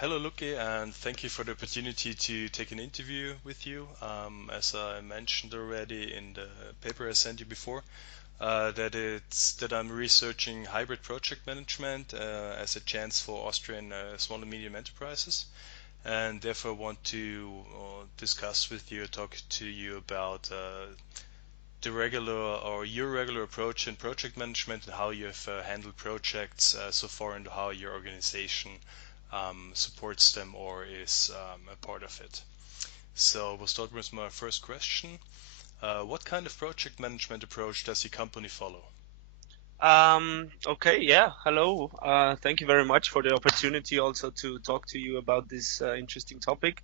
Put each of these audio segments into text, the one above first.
Hello, Luki, and thank you for the opportunity to take an interview with you. As I mentioned already in the paper I sent you before, that I'm researching hybrid project management as a chance for Austrian small and medium enterprises, and therefore want to discuss with you, talk to you about the regular or your regular approach in project management and how you've handled projects so far and how your organization supports them or is a part of it. So we'll start with my first question. What kind of project management approach does your company follow? Okay, yeah, hello. Thank you very much for the opportunity also to talk to you about this interesting topic.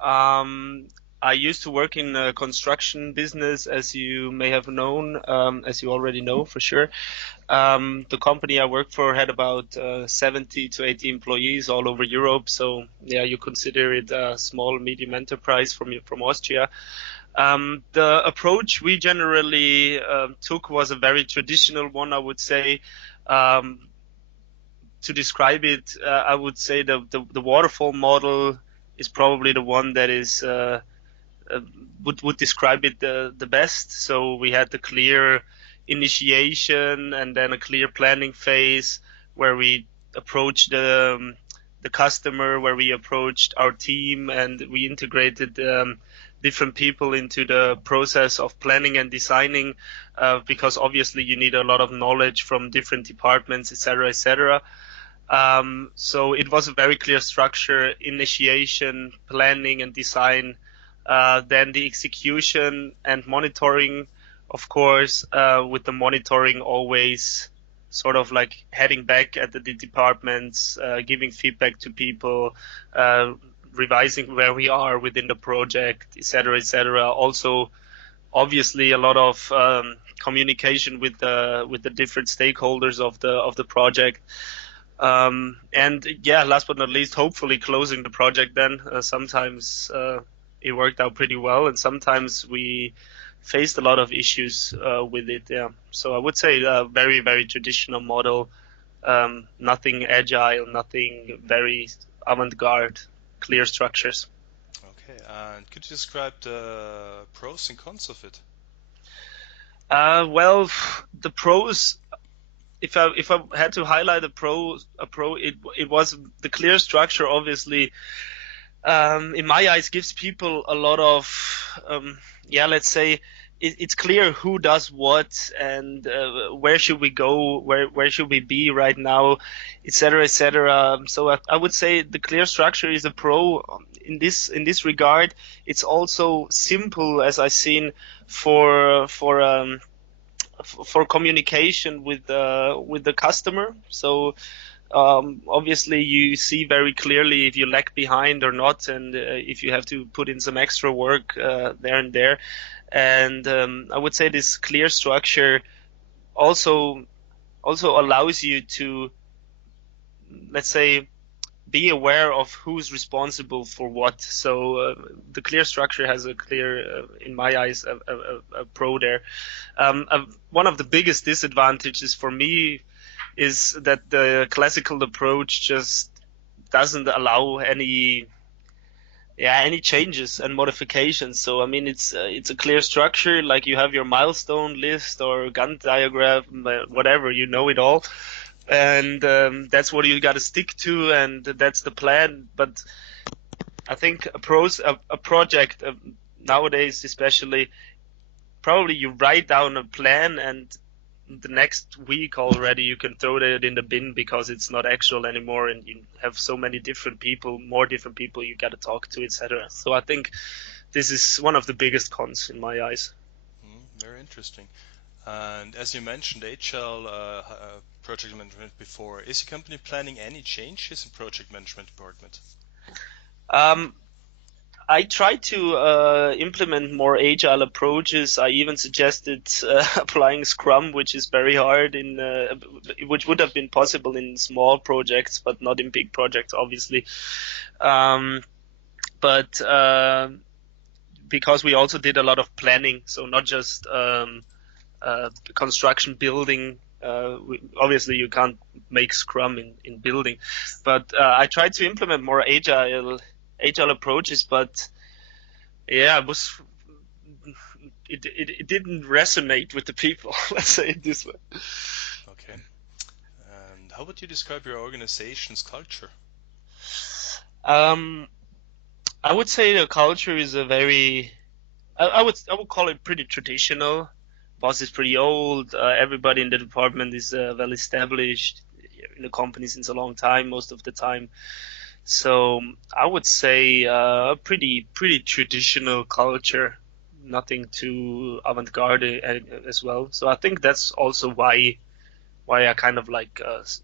Um, I used to work in a construction business, as you may have known, as you already know for sure. The company I worked for had about 70 to 80 employees all over Europe. So yeah, you consider it a small, medium enterprise from Austria. The approach we generally took was a very traditional one, I would say. Um, to describe it, I would say the waterfall model is probably the one that is uh, would describe it the best. So we had the clear initiation and then a clear planning phase where we approached the customer, where we approached our team, and we integrated different people into the process of planning and designing, because obviously you need a lot of knowledge from different departments, etc., etc. So it was a very clear structure: initiation, planning, and design. Then the execution and monitoring, of course, with the monitoring always sort of like heading back at the departments, giving feedback to people, uh, revising where we are within the project, etc., etc. Also, obviously, a lot of communication with the different stakeholders of the project. And yeah, last but not least, hopefully closing the project then. Sometimes it worked out pretty well, and sometimes we faced a lot of issues with it. Yeah. So I would say a very, very traditional model, nothing agile, nothing very avant-garde, clear structures. Okay, and could you describe the pros and cons of it? Well, the pros, if I had to highlight a pro, it was the clear structure. Obviously, in my eyes, gives people a lot of, yeah, let's say it's clear who does what and where should we go, where should we be right now, etc., etc. So I would say the clear structure is a pro in this regard. It's also simple, as I've seen, for communication with the customer. So obviously, you see very clearly if you lag behind or not, and if you have to put in some extra work there and there. And I would say this clear structure also allows you to, let's say, be aware of who's responsible for what. So the clear structure has a clear, in my eyes, a pro there. One of the biggest disadvantages for me is that the classical approach just doesn't allow any changes and modifications. So I mean, it's a clear structure, like you have your milestone list or Gantt diagram, whatever, you know it all, and that's what you got to stick to, and that's the plan. But I think a project nowadays, especially, probably you write down a plan, and the next week already you can throw it in the bin because it's not actual anymore, and you have so many more different people you got to talk to, etc. So I think this is one of the biggest cons in my eyes. Very interesting. And as you mentioned, HL project management before, is your company planning any changes in project management department? um, I try to implement more agile approaches. I even suggested applying Scrum, which is very hard which would have been possible in small projects, but not in big projects, obviously. Um, but because we also did a lot of planning, so not just construction building Obviously, you can't make Scrum in building, but I tried to implement more agile approaches. But yeah, it didn't resonate with the people. Let's say it this way. Okay. And how would you describe your organization's culture? Um, I would say the culture is a very I would call it pretty traditional. Boss is pretty old. Everybody in the department is well established in the company since a long time, most of the time. So I would say a pretty traditional culture, nothing too avant-garde as well. So I think that's also why I kind of like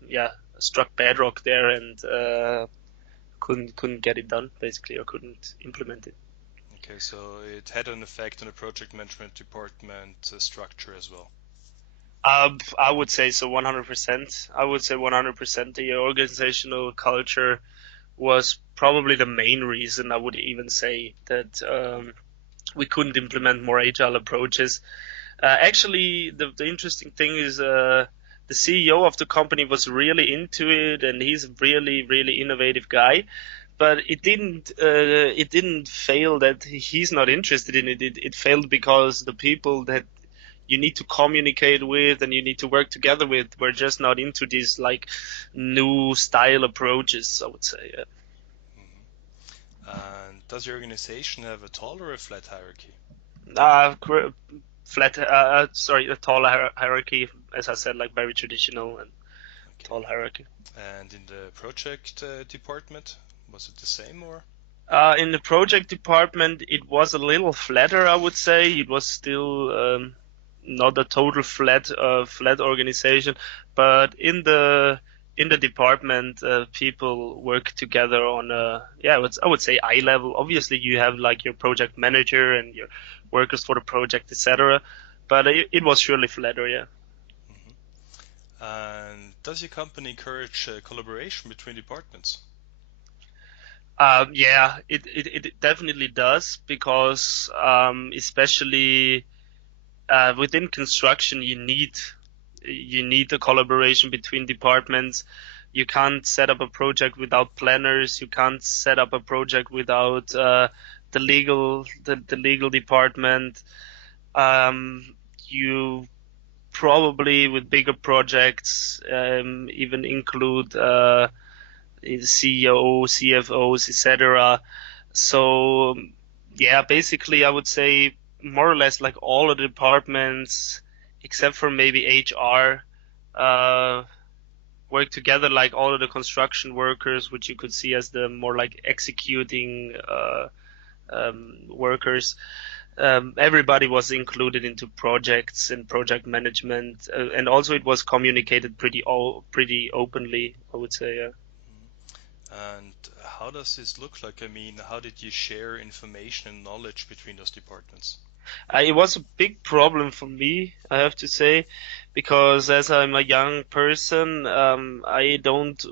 yeah, struck bedrock there and couldn't get it done basically, or couldn't implement it. Okay, so it had an effect on the project management department structure as well. I would say so, 100%. I would say 100%. The organizational culture was probably the main reason. I would even say that we couldn't implement more agile approaches. Actually, the interesting thing is the CEO of the company was really into it, and he's a really innovative guy. But it didn't fail that he's not interested in it. It failed because the people that you need to communicate with and you need to work together with were just not into these like new style approaches, I would say. Yeah. And does your organization have a tall or a flat hierarchy? Uh, Flat, sorry, a tall hierarchy, as I said, like very traditional and Okay. tall hierarchy. And in the project department, was it the same or? In the project department, it was a little flatter, I would say. It was still not a total flat organization, but in the department, people work together on a yeah, I would say eye level. Obviously, you have like your project manager and your workers for the project, etc. But it was surely flatter, yeah. And does your company encourage collaboration between departments? Yeah, it definitely does because especially within construction, you need a collaboration between departments. You can't set up a project without planners. You can't set up a project without the legal department. You probably with bigger projects even include CEO, CFOs, etc. So yeah, basically I would say more or less like all of the departments except for maybe HR work together, like all of the construction workers, which you could see as the more like executing workers. Everybody was included into projects and project management, and also it was communicated pretty openly, I would say. Yeah. And how does this look like? I mean, how did you share information and knowledge between those departments? It was a big problem for me, I have to say, because as I'm a young person, I don't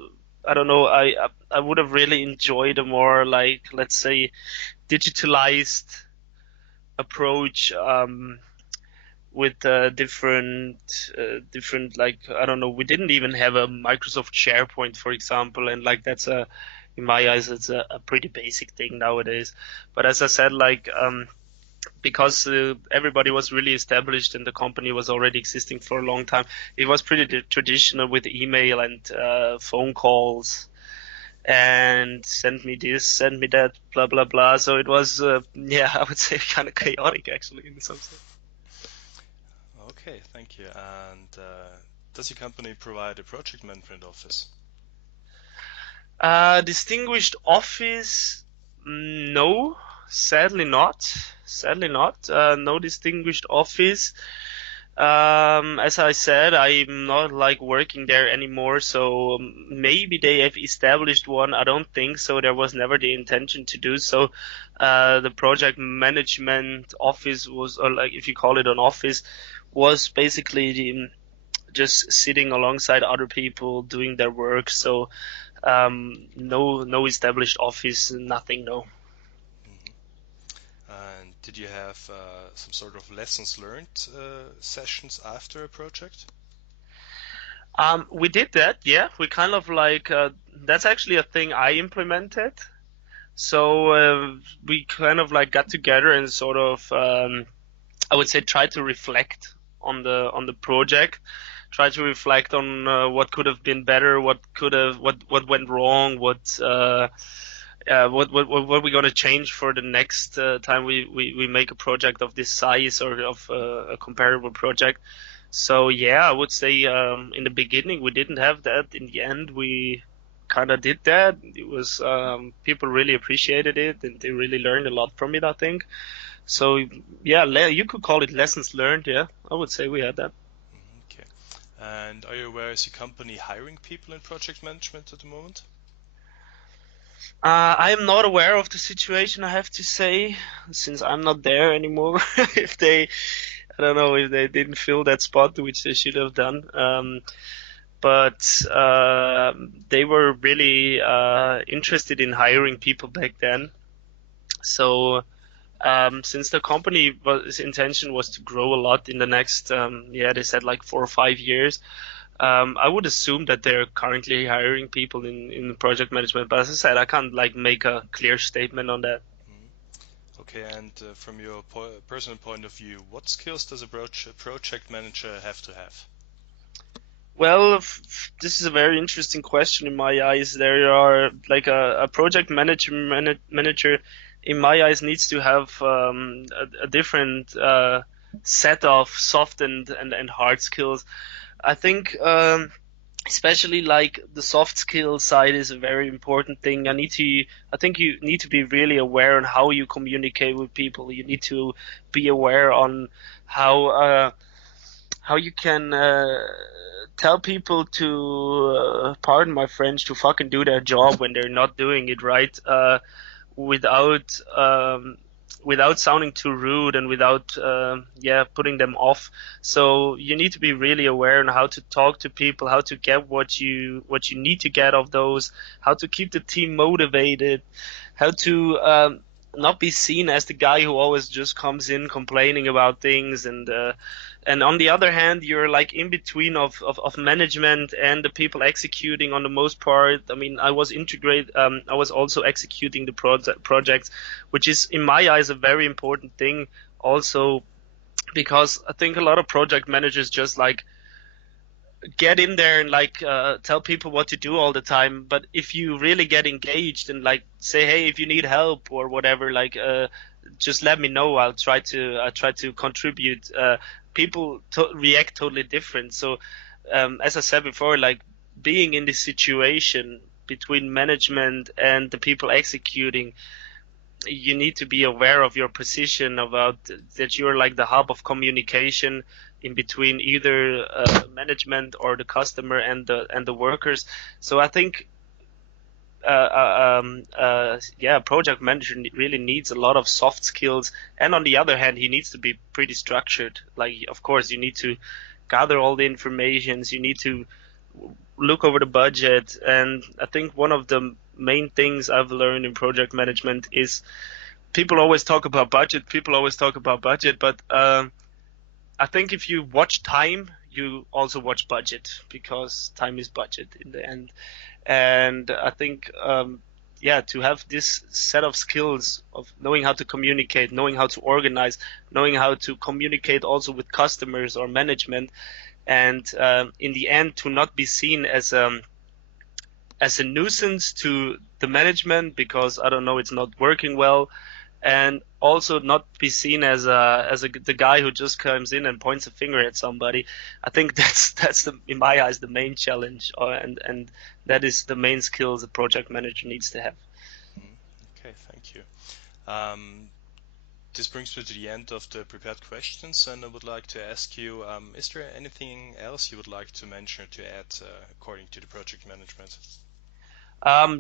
know, I would have really enjoyed a more like, let's say, digitalized approach, with different like, I don't know, we didn't even have a Microsoft SharePoint, for example, and like that's in my eyes, it's a pretty basic thing nowadays. But as I said, like, because everybody was really established and the company was already existing for a long time, it was pretty traditional with email and phone calls and send me this, send me that, blah blah blah. So it was, yeah, I would say kind of chaotic actually in some sense. Okay, thank you. And does your company provide a project management office? Distinguished office? No, sadly not. Sadly not. No distinguished office. As I said, I'm not like working there anymore, so maybe they have established one. I don't think so. There was never the intention to do so. The project management office was, or like if you call it an office, was basically just sitting alongside other people doing their work. So no established office, nothing. No. And did you have some sort of lessons learned sessions after a project? We did that, yeah. We kind of like that's actually a thing I implemented. So we kind of like got together and sort of I would say try to reflect on the project, try to reflect on what could have been better, what went wrong, what we're gonna change for the next time we make a project of this size or of a comparable project. So yeah, I would say in the beginning we didn't have that. In the end, we kind of did that. It was people really appreciated it and they really learned a lot from it, I think. So yeah, you could call it lessons learned. Yeah, I would say we had that. Okay. And are you aware, is your company hiring people in project management at the moment? I am not aware of the situation, I have to say, since I'm not there anymore. If they, I don't know if they didn't fill that spot, which they should have done. But they were really interested in hiring people back then. So since the company was, intention was to grow a lot in the next, yeah, they said like 4 or 5 years. I would assume that they're currently hiring people in project management, but as I said, I can't like make a clear statement on that. Mhm. Okay, and from your personal point of view, what skills does a project manager have to have? Well, this is a very interesting question in my eyes. There are like a project manager in my eyes needs to have a different set of soft and hard skills. I think especially like the soft skill side is a very important thing. I think you need to be really aware on how you communicate with people. You need to be aware on how uh, how you can tell people to pardon my French to fucking do their job when they're not doing it right, without without sounding too rude and without yeah putting them off. So you need to be really aware on how to talk to people, how to get what you need to get of those, how to keep the team motivated, how to not be seen as the guy who always just comes in complaining about things and on the other hand, you're like in between of management and the people executing on the most part. I mean, I was also executing the projects, which is in my eyes a very important thing also because I think a lot of project managers just like get in there and like tell people what to do all the time. But if you really get engaged and like say, hey, if you need help or whatever, like just let me know. I'll try to contribute. People react totally different. So as I said before, like being in this situation between management and the people executing, you need to be aware of your position about that you're like the hub of communication in between either management or the customer and the workers. So I think yeah, project manager really needs a lot of soft skills, and on the other hand, he needs to be pretty structured. Like, of course, you need to gather all the informations, you need to look over the budget, and I think one of the main things I've learned in project management is people always talk about budget, but I think if you watch time, you also watch budget because time is budget in the end. And I think, yeah, to have this set of skills of knowing how to communicate, knowing how to organize, knowing how to communicate also with customers or management, and in the end, to not be seen as a nuisance to the management because I don't know it's not working well, and also not be seen as the guy who just comes in and points a finger at somebody. I think that's in my eyes the main challenge, and that is the main skills a project manager needs to have. Mhm. Okay, thank you. Um, this brings me to the end of the prepared questions, and I would like to ask you, is there anything else you would like to mention or to add according to the project management?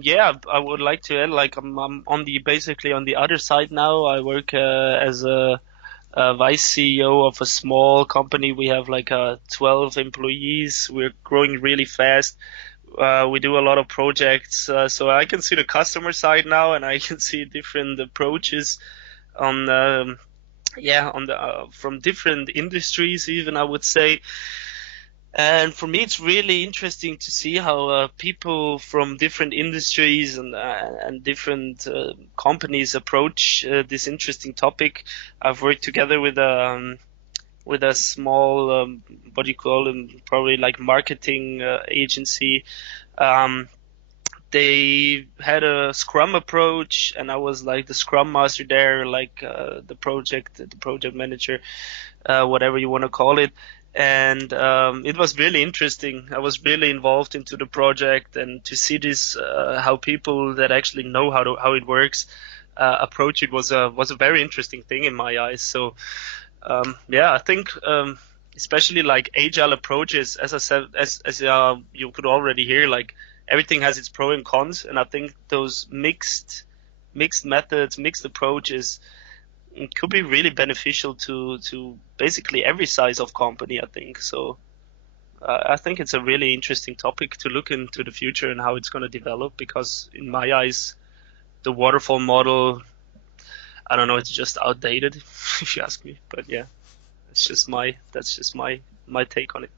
Yeah, I would like to add, like I'm on the basically on the other side now. I work as a vice CEO of a small company. We have like 12 employees. We're growing really fast. We do a lot of projects, so I can see the customer side now, and I can see different approaches on yeah on the from different industries even I would say. And for me, it's really interesting to see how people from different industries and different companies approach this interesting topic. I've worked together with a small what do you call them? Probably like marketing agency. Um, they had a Scrum approach, and I was like the Scrum master there, like the project manager, whatever you want to call it. And it was really interesting. I was really involved into the project, and to see this, how people that actually know how it works approach it was a very interesting thing in my eyes. So yeah, I think especially like agile approaches, as I said, as you could already hear, like everything has its pro and cons, and I think those mixed methods, mixed approaches could be really beneficial to basically every size of company, I think. So I think it's a really interesting topic to look into the future and how it's going to develop, because in my eyes, the waterfall model, I don't know, it's just outdated, if you ask me. But yeah, that's just my take on it.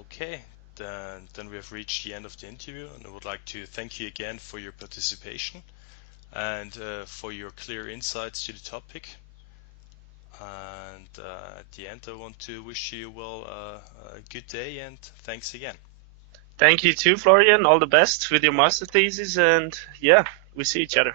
Okay, then we have reached the end of the interview, and I would like to thank you again for your participation and for your clear insights to the topic. And at the end, I want to wish you well a good day and thanks again. Thank you too, Florian. All the best with your master thesis, and yeah, we see each other.